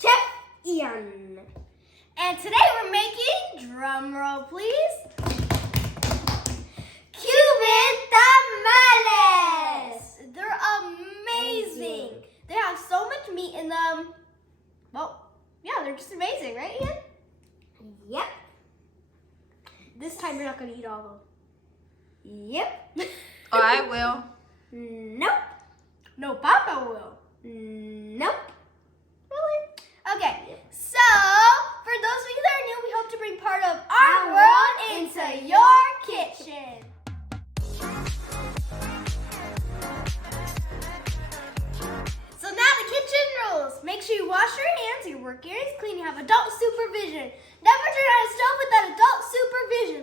Chef Ian. And today we're making, drum roll please, Cuban tamales. They're amazing. They have so much meat in them. Well, yeah, they're just amazing, right, Ian? Yep. This time you're not going to eat all of them. Yep. Oh, I will. Nope. No, Papa will. Nope. Really? Okay, so for those of you that are new, we hope to bring part of our world into your kitchen. So now the kitchen rules. Make sure you wash your hands, your work area is clean, you have adult supervision. Never turn on a stove without adult supervision,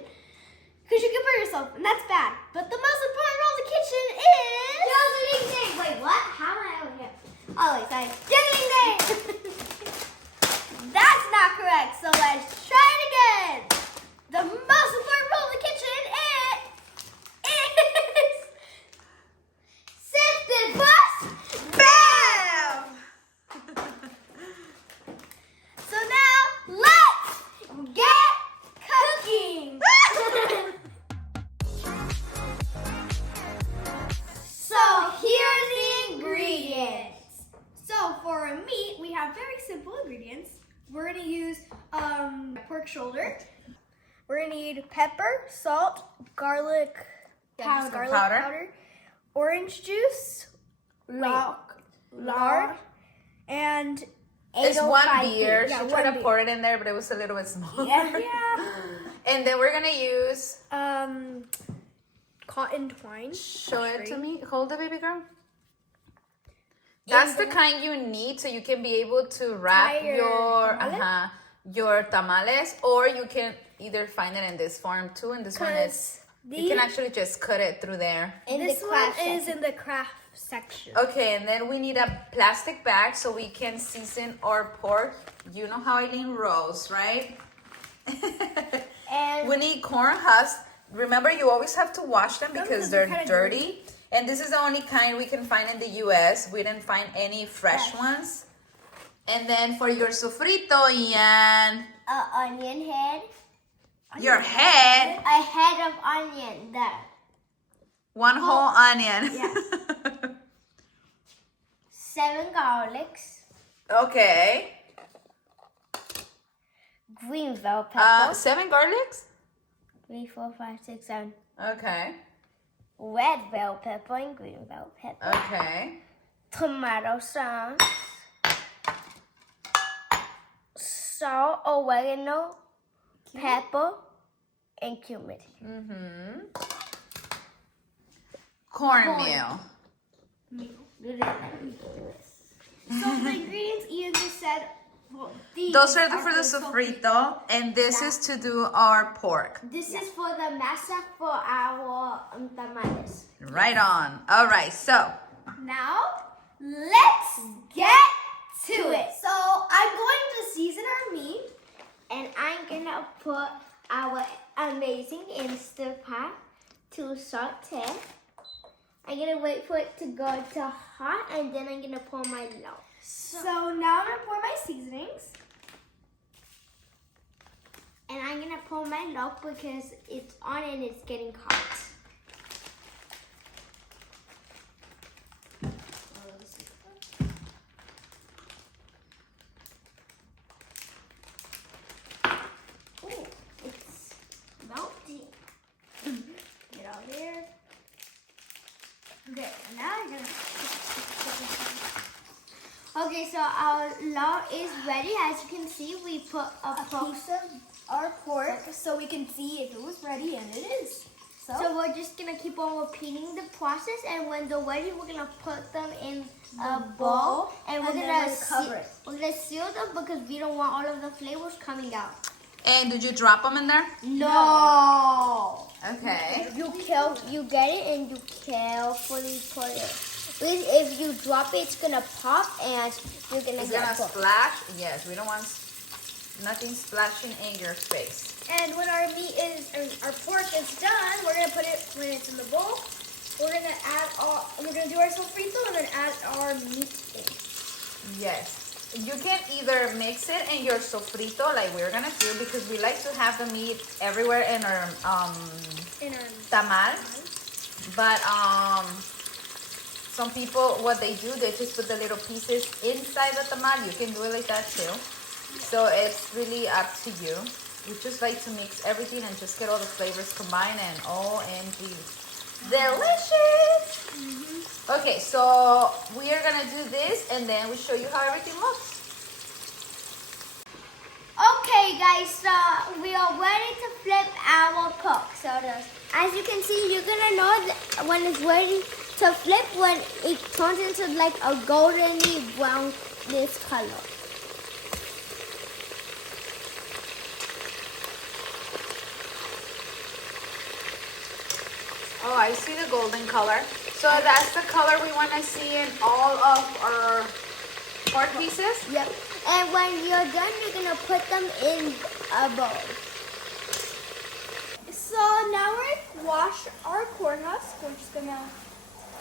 because you can burn yourself, and that's bad. But the most important role of the kitchen is... Ding. Wait, what? How am I over here? Oh, wait, sorry. Ding. That's not correct, so let's try it again. The most important role of the kitchen is... Sifted bus. Bam! So now, let's get cooking. So here's the ingredients. So for meat, we have very simple ingredients. We're gonna use pork shoulder. We're gonna need pepper, salt, garlic powder, orange juice, lard, and It's 1 beer. Yeah, She tried to beer. pour it in there, but it was a little bit small. Yeah. And then we're gonna use. Cotton twine. Show it to me. Hold it, baby girl. That's the kind you need so you can be able to wrap Tie your your tamales, or you can either find it in this form too. And this one is you can actually just cut it through there. This one is in the craft section. Okay, and then we need a plastic bag so we can season our pork. You know how Eileen rolls, right? And we need corn husks. Remember, you always have to wash them because they're dirty. And this is the only kind we can find in the U.S. We didn't find any fresh ones. And then for your sofrito, Ian. Onion head. Your head. A head of onion. There. One whole onion. Yeah. 7 garlics. Okay. Green bell pepper. 7 garlics? 3, 4, 5, 6, 7. Okay. Red bell pepper and green bell pepper. Okay. Tomato sauce. Salt, oregano, pepper, and cumin. Cornmeal. So the ingredients Ian just said. Well, Those are for the sofrito, and this is to do our pork. This is for the masa for our tamales. Right on. All right, so Now, let's get to it. So I'm going to season our meat, and I'm gonna put our amazing Instant Pot to saute. I'm gonna wait for it to go to hot, and then I'm gonna pour my lard. So now I'm gonna pour my seasonings. And I'm gonna pour my lard because it's on and it's getting hot. Oh, it's melting. Get out there. Okay, now I'm gonna. Okay, so our lard is ready. As you can see, we put a piece of our pork so we can see if it was ready, and it is. So we're just gonna keep on repeating the process, and when they're ready, we're gonna put them in a bowl, and we're gonna cover it. We're gonna seal them because we don't want all of the flavors coming out. and did you drop them in there? No. Okay. You get it, and you carefully put it. If you drop it, it's gonna pop, and you're gonna It's get gonna booked. splash. Yes, we don't want nothing splashing in your face. And when our our pork is done, we're gonna put it when it's in the bowl. We're gonna do our sofrito and then add our meat in. Yes. you can either mix it in your sofrito like we're gonna do, because we like to have the meat everywhere in our tamal. But some people, what they do, they just put the little pieces inside the tamal. You can do it like that too. So it's really up to you. We just like to mix everything and just get all the flavors combined, and OMG, delicious. Okay, so we are gonna do this and then we show you how everything looks. Okay guys, so we are ready to flip our cook. So as you can see, you're gonna know when it's ready to flip when it turns into like a goldeny brown this color. Oh, I see the golden color. So that's the color we want to see in all of our pork pieces? Yep. And when you're done, you're going to put them in a bowl. So now we're going to wash our corn husks. We're just going to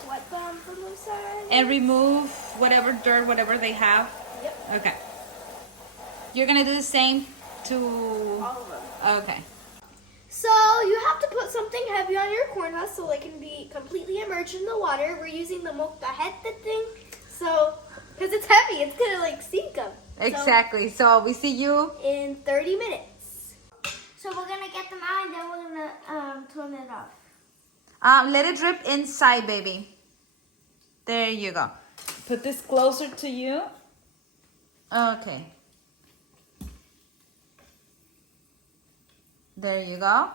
wet them from the side. And remove whatever dirt, whatever they have? Yep. Okay. You're going to do the same to... All of them. Okay. So you have to put something heavy on your corn husks so they can be completely immersed in the water. We're using the moctajete thing, so because it's heavy, it's gonna like sink them. Exactly. So we see you in 30 minutes. So we're gonna get them out and then we're gonna turn it off. let it drip inside, baby. There you go. Put this closer to you. Okay. There you go.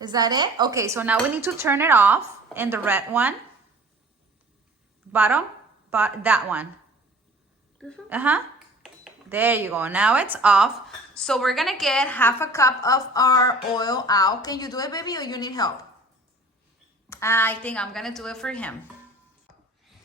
Is that it? Okay, so now we need to turn it off in the red one. Bottom, but that one. This one? Uh-huh. There you go. Now it's off. So we're gonna get half a cup of our oil out. Can you do it, baby, or you need help? I think I'm gonna do it for him.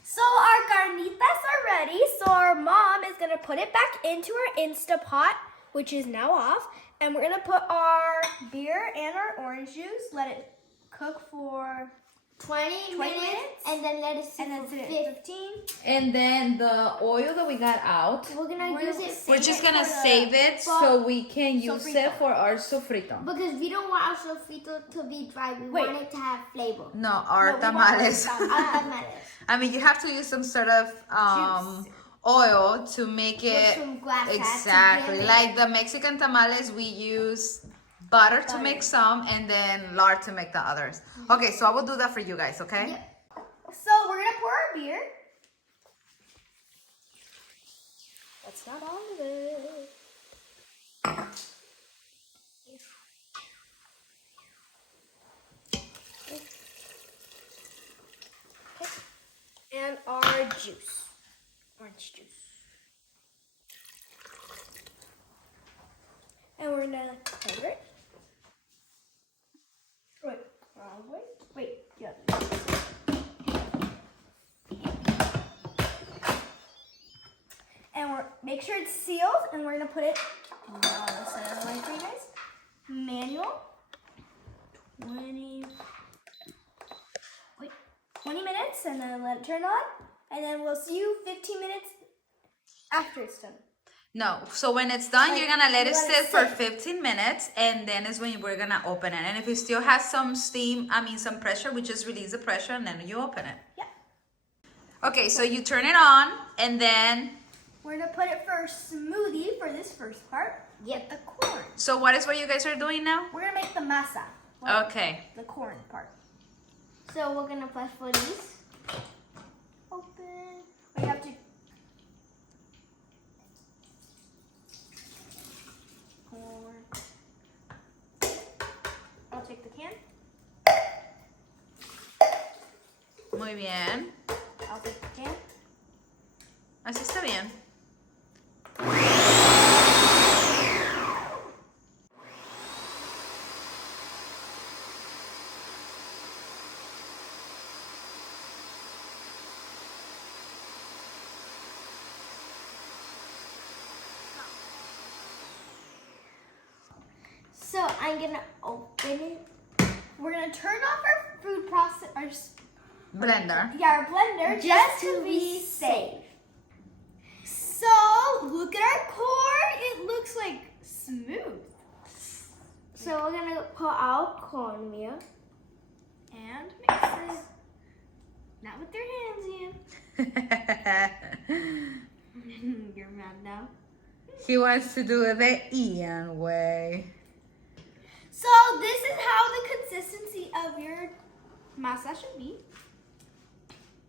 So our carnitas are ready. So our mom is gonna put it back into our Instapot, which is now off. And we're gonna put our beer and our orange juice, let it cook for 20 minutes, and then let it sit for 15. And then the oil that we got out, We're gonna use it. we're just gonna save it so we can use it for our sofrito. Because we don't want our sofrito to be dry. We want it to have flavor. No, our tamales. Tamales. I mean, you have to use some sort of oil to make it some grass exactly like the Mexican tamales. We use butter to make some and then lard to make the others. Okay, so I will do that for you guys, okay? Yep. So we're gonna pour our beer. That's not all of it. And our juice. Orange juice. And we're gonna pour it. Wait, wrong way. Wait, yeah. And make sure it's sealed, and we're gonna put it on the center line for you guys. Manual. 20 minutes, and then let it turn on. And then we'll see you 15 minutes after it's done. No, so when it's done, you're gonna let it sit for 15 minutes, and then is when we're gonna open it. And if it still has some steam, some pressure, we just release the pressure and then you open it. Yeah. Okay, so you turn it on, and then we're gonna put it for smoothie for this first part. Get the corn. So what is what you guys are doing now? We're gonna make the masa. Okay. The corn part. So we're gonna press for these. Open. We have to. Corn. I'll take the can. Muy bien. I'll take the can. Así está bien. So I'm gonna open it. We're gonna turn off our food process, our Blender. blender, just to be safe. So look at our corn. It looks like smooth. So we're gonna put our cornmeal. And mix it. Not with your hands, Ian. You're mad now. He wants to do it the Ian way. So this is how the consistency of your masa should be.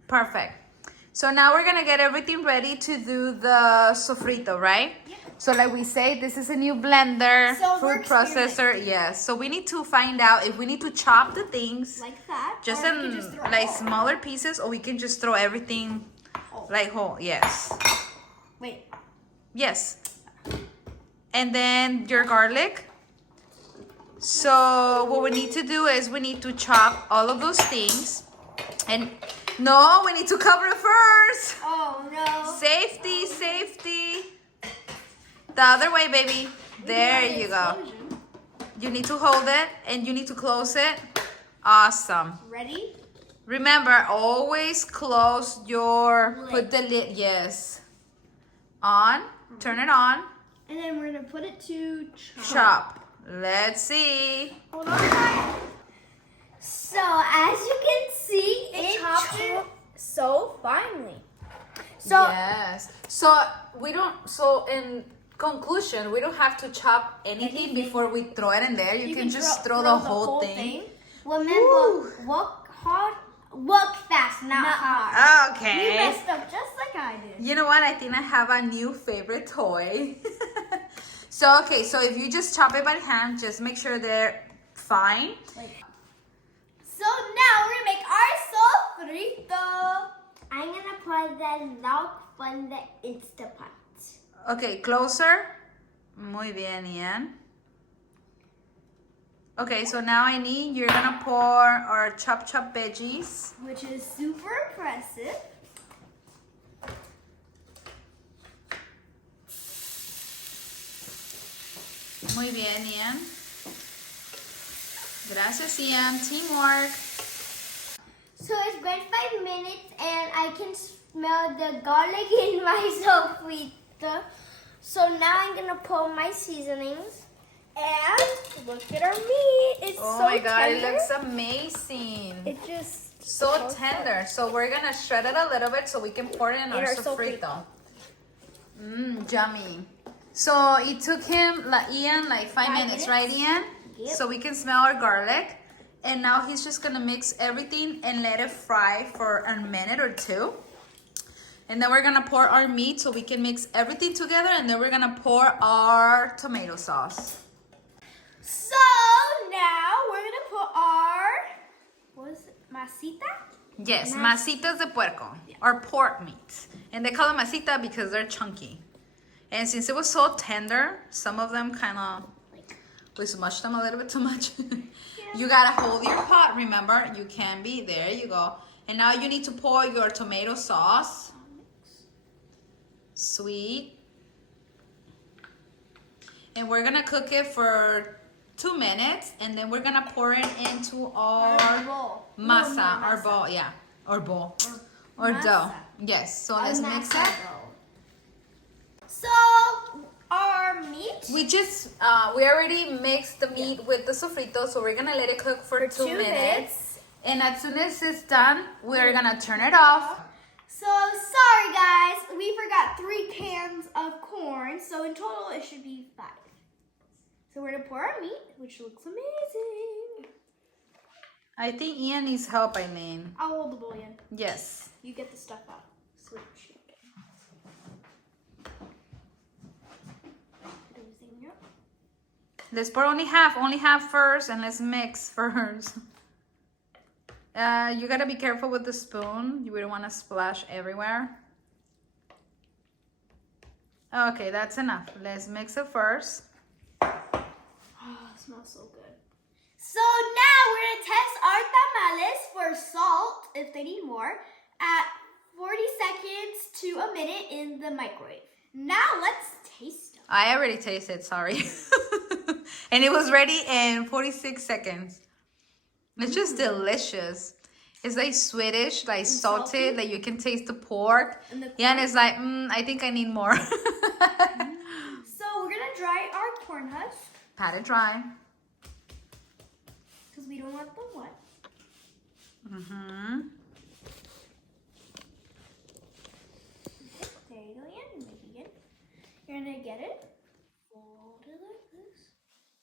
Perfect. So now we're gonna get everything ready to do the sofrito, right? Yeah. So like we say, this is a new blender, So we're food processor. Yes. So we need to find out if we need to chop the things Like that. just or we in can just throw like it all. smaller pieces, or we can just throw everything Oh. like whole. Yes. Wait. Yes. And then your garlic. So what we need to do is we need to chop all of those things. And no, we need to cover it first. Oh no. Safety, safety. The other way, baby. There you go. Explosion. You need to hold it and you need to close it. Awesome. Ready? Remember, always close your, Lid. put the lid, yes. On, turn it on, And then we're gonna put it to chop. Let's see. Hold on. So as you can see, It it chopped it so finely. So Yes. So we don't, so in conclusion, we don't have to chop anything before we throw it in there. You can just throw the whole thing. remember, work hard, work fast, not hard. You Okay. messed up just like I did. You know what? I think I have a new favorite toy. So, okay, so if you just chop it by hand, just make sure they're fine. So now we're gonna make our sofrito. I'm gonna put the log from the Instapot. Okay, closer. Muy bien, Ian. Okay, so now you're gonna pour our chopped veggies. Which is super impressive. Muy bien, Ian. Gracias, Ian. Teamwork. So it's been 5 minutes and I can smell the garlic in my sofrito. So now I'm gonna pour my seasonings. And look at our meat. It's Oh so my God, tender. it looks amazing. It just So tender. So we're gonna shred it a little bit so we can pour it in our our sofrito. Yummy. So it took him, Ian, like 5 minutes, right, Ian? Yep. So we can smell our garlic. And now he's just gonna mix everything and let it fry for a minute or two. And then we're gonna pour our meat so we can mix everything together. And then we're gonna pour our tomato sauce. So now we're gonna put our masita? Yes, masitas de puerco, or pork meat. And they call them masita because they're chunky. And since it was so tender, some of them kind of, we smushed them a little bit too much. You gotta hold your pot, remember? You can be, there you go. And now you need to pour your tomato sauce. Sweet. And we're gonna cook it for 2 minutes, and then we're gonna pour it into our bowl. masa, our bowl, yeah, or bowl, or masa. dough. Yes, so let's mix it. So our meat. We just, we already mixed the meat with the sofrito, so we're gonna let it cook for 2 minutes. And as soon as it's done, we're gonna turn it off. So sorry guys, we forgot 3 cans of corn. So in total it should be 5. So we're gonna pour our meat, which looks amazing. I think Ian needs help, Eileen. I'll hold the bowl in. Yes. You get the stuff out. Switch. Put everything here. Let's pour only half first, and let's mix first. You gotta be careful with the spoon. You don't want to splash everywhere. Okay, that's enough. Let's mix it first. Oh, it smells so good. So now we're gonna test our tamales for salt, if they need more, at 40 seconds to a minute in the microwave. Now let's taste them. I already tasted, sorry. And it was ready in 46 seconds. It's just delicious. It's like Swedish, like And salted, salty. like you can taste the pork. And the Yeah, and it's like, I think I need more. So we're gonna dry our corn husk Pat it dry. because we don't want them wet. Mm-hmm. There you go, Ian. Make it again. You're gonna get it, fold it like this,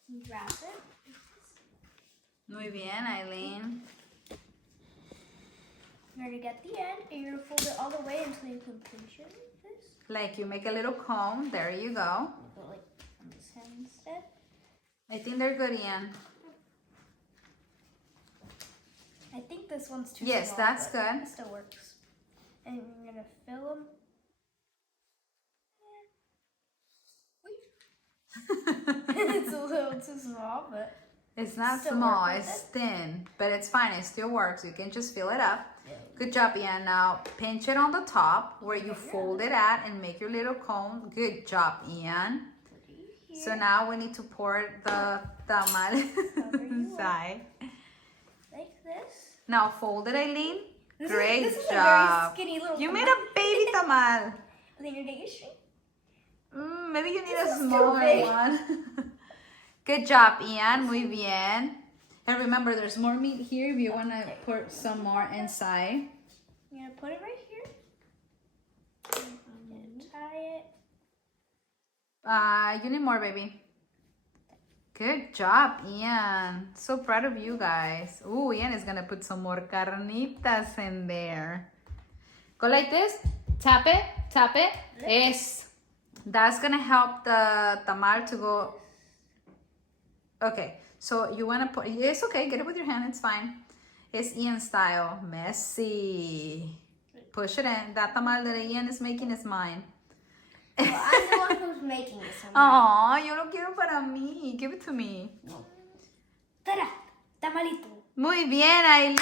and wrap it. Muy bien, Eileen. You're gonna get the end, and you're gonna fold it all the way until you can pinch it like this. Like you make a little cone. There you go. Go like on this hand instead. I think they're good, Ian. I think this one's too Yes, small. that's but good. It still works. And you're gonna fill them. It's a little too small, but It's not Still small, work with it's thin, but it's fine. It still works. You can just fill it up. yeah. Good job, Ian. Now pinch it on the top where you fold it at and make your little cone. Good job, Ian. So now we need to pour the tamal inside. Like this. Now fold it, Eileen. Great this is job. a very skinny little You made tamal. a baby tamal. And then you're gonna get string. Maybe you need This a is too smaller big. one. Good job, Ian. Muy bien. And remember, there's more meat here if you want to put some more inside. You're gonna put it right here. And tie it. You need more, baby. Good job, Ian. So proud of you guys. Ooh, Ian is going to put some more carnitas in there. Go like this. Tap it. Tap it. That's going to help the tamal to go. Okay. So you want to put, it's okay. Get it with your hand. It's fine. It's Ian style. Messy. Push it in. That tamal that Ian is making is mine. Well, I'm the one who's making this one. Aw, yo lo quiero para mí. Give it to me. Ta-da! Tamalito. Muy bien, Eileen.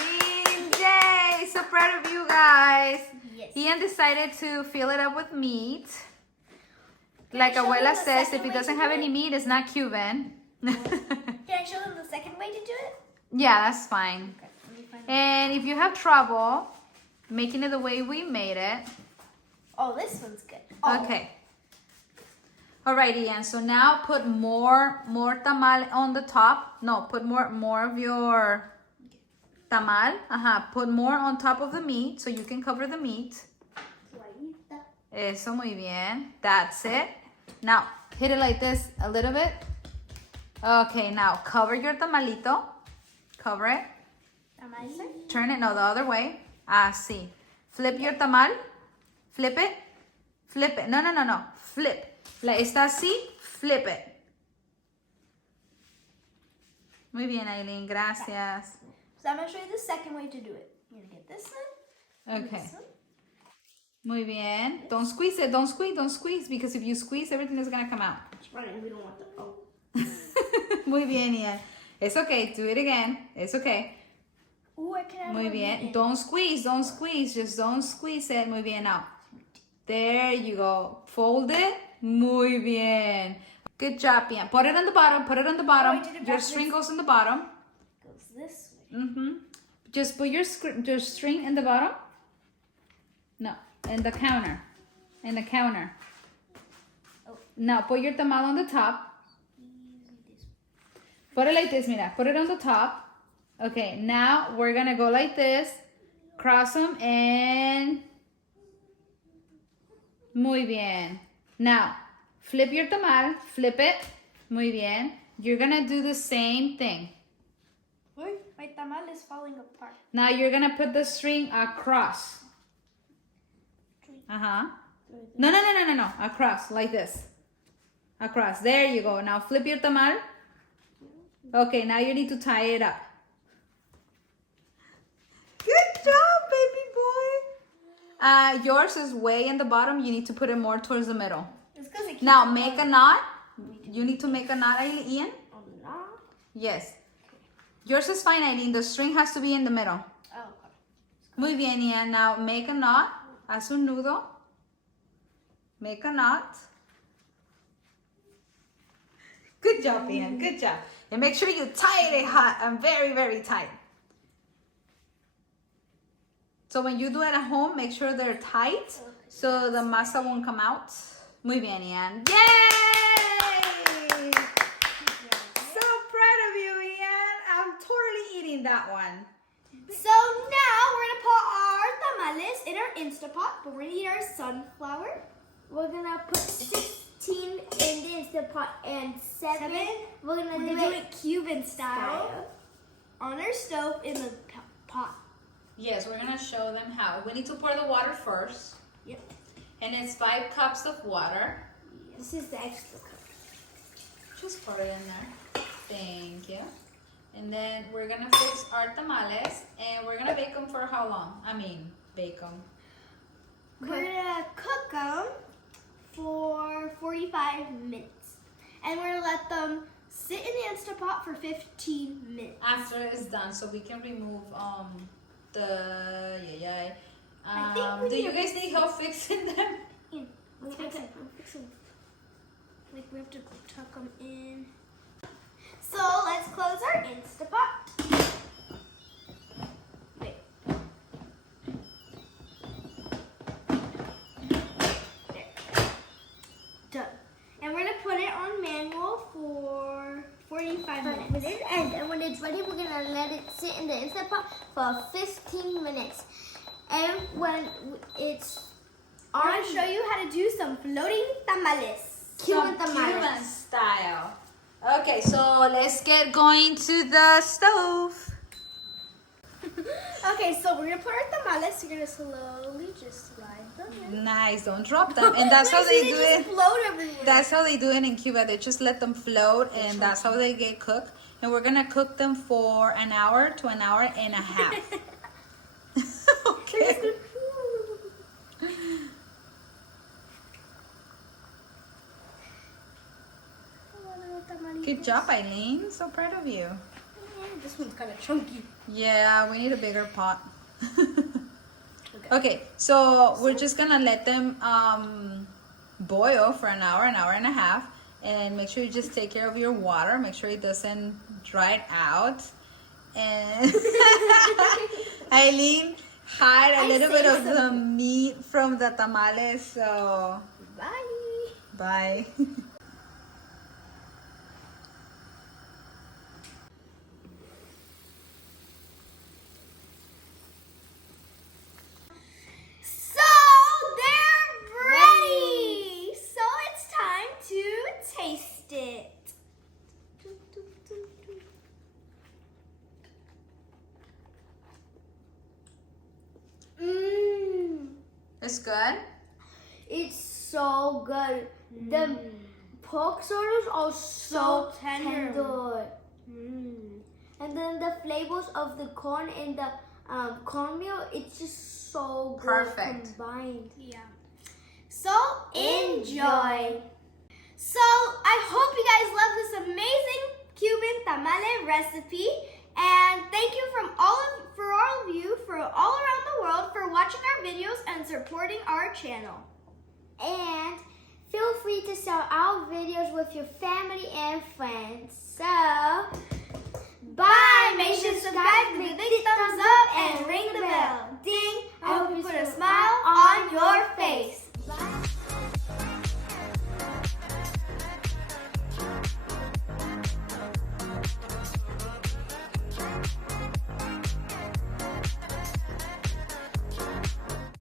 Yay! So proud of you guys. Yes. Ian decided to fill it up with meat. Like Can I show Abuela them the says, second if it way doesn't to have do any it? meat, it's not Cuban. Can I show them the second way to do it? Yeah, that's fine. Okay, let me find it. And if you have trouble making it the way we made it, Oh, this one's good. Oh. okay. Alright, Ian, so now put more tamal on the top. No, put more of your tamal. Put more on top of the meat so you can cover the meat. Eso, muy bien. That's it. Now, hit it like this a little bit. Okay, now cover your tamalito. Cover it. Tamalito. Turn it, no, the other way. Así. Flip your tamal. Flip it. Flip it. No. Flip. Like, está así, flip it. Muy bien, Eileen, gracias. So I'm going to show you the second way to do it. You're going to get this one. Okay. This one. Muy bien. Don't squeeze it, don't squeeze, because if you squeeze, everything is going to come out. It's running. We don't want the... Oh. Muy bien, Ian. It's okay, do it again. It's okay. Ooh, I can have Muy more bien. meat in. Don't squeeze, just don't squeeze it. Muy bien, now. There you go. Fold it. Muy bien. Good job, Ian. Put it on the bottom. Oh, I did it Your backwards. string goes in the bottom. Goes this way. Just put your string in the bottom. No, in the counter. Oh. Now put your tamal on the top. Put it like this, mira. Put it on the top. Okay, now we're gonna go like this. Cross them and... Muy bien. Now, flip your tamal. Flip it. Muy bien. You're gonna do the same thing. Wait, my tamal is falling apart. Now you're gonna put the string across. No. Across, like this. Across. There you go. Now flip your tamal. Okay, now you need to tie it up. Good job, baby boy. Yours is way in the bottom. You need to put it more towards the middle. It's because it keeps Now on make a falling. knot. You need to make a knot, Ian. Oh, no. Yes. Yours is fine, Eileen. The string has to be in the middle. Oh, okay. Muy bien, Ian. Now make a knot. Haz un nudo. Make a knot. Good job, Ian. Good job. And make sure you tie it hot and very, very tight. So when you do it at home, make sure they're tight so the masa won't come out. Muy bien, Ian. Yay! So proud of you, Ian. I'm totally eating that one. So now we're gonna put our tamales in our Instapot, but we're gonna eat our sunflower. We're gonna put 16 in the Instant Pot and 7. We're gonna do it Cuban style on our stove in the pot. Yes, we're gonna show them how. We need to pour the water first. Yep. And it's 5 cups of water. This is the extra cup. Just pour it in there. Thank you. And then we're gonna fix our tamales and we're gonna bake them for how long? Bake them. We're gonna cook them for 45 minutes. And we're gonna let them sit in the Instapot for 15 minutes. After it's done, so we can remove the do you guys need help fixing them? Yeah, let's fix it. Like we have to tuck them in. So let's close our Instapot. Wait. There. Done. And we're gonna put it on manual for 45 minutes. And when it's ready, we're gonna let it sit in the Instant Pot for 15 minutes. And when it's I'm gonna show you how to do some floating tamales. Cuban tamales. Cuban style. Okay, so let's get going to the stove. Okay, so we're gonna put our tamales. We're gonna slowly just slide them in. Nice, don't drop them. And that's how they do just it. float everywhere. That's how they do it in Cuba. They just let them float and that's how they get cooked. And we're gonna cook them for an hour to an hour and a half. Okay. Good job, Eileen. So proud of you. This one's kind of chunky. Yeah, we need a bigger pot. Okay, so we're just gonna let them boil for an hour and a half. And make sure you just take care of your water. Make sure it doesn't dry out. And Eileen hide a little bit of the meat from the tamales. So Bye. bye. So they're ready. So it's time to taste it. It's good. It's so good. The pork sodas are so tender. And then the flavors of the corn and the cornmeal, it's just so good Perfect. combined. Yeah. So enjoy. So I hope you guys love this amazing Cuban tamale recipe, and thank you for all of you all around the world for watching our videos and supporting our channel. And feel free to share our videos with your family and friends. So, Bye. Make sure to subscribe, give a big thumbs up, and ring the bell. Ding. I hope you put a smile on your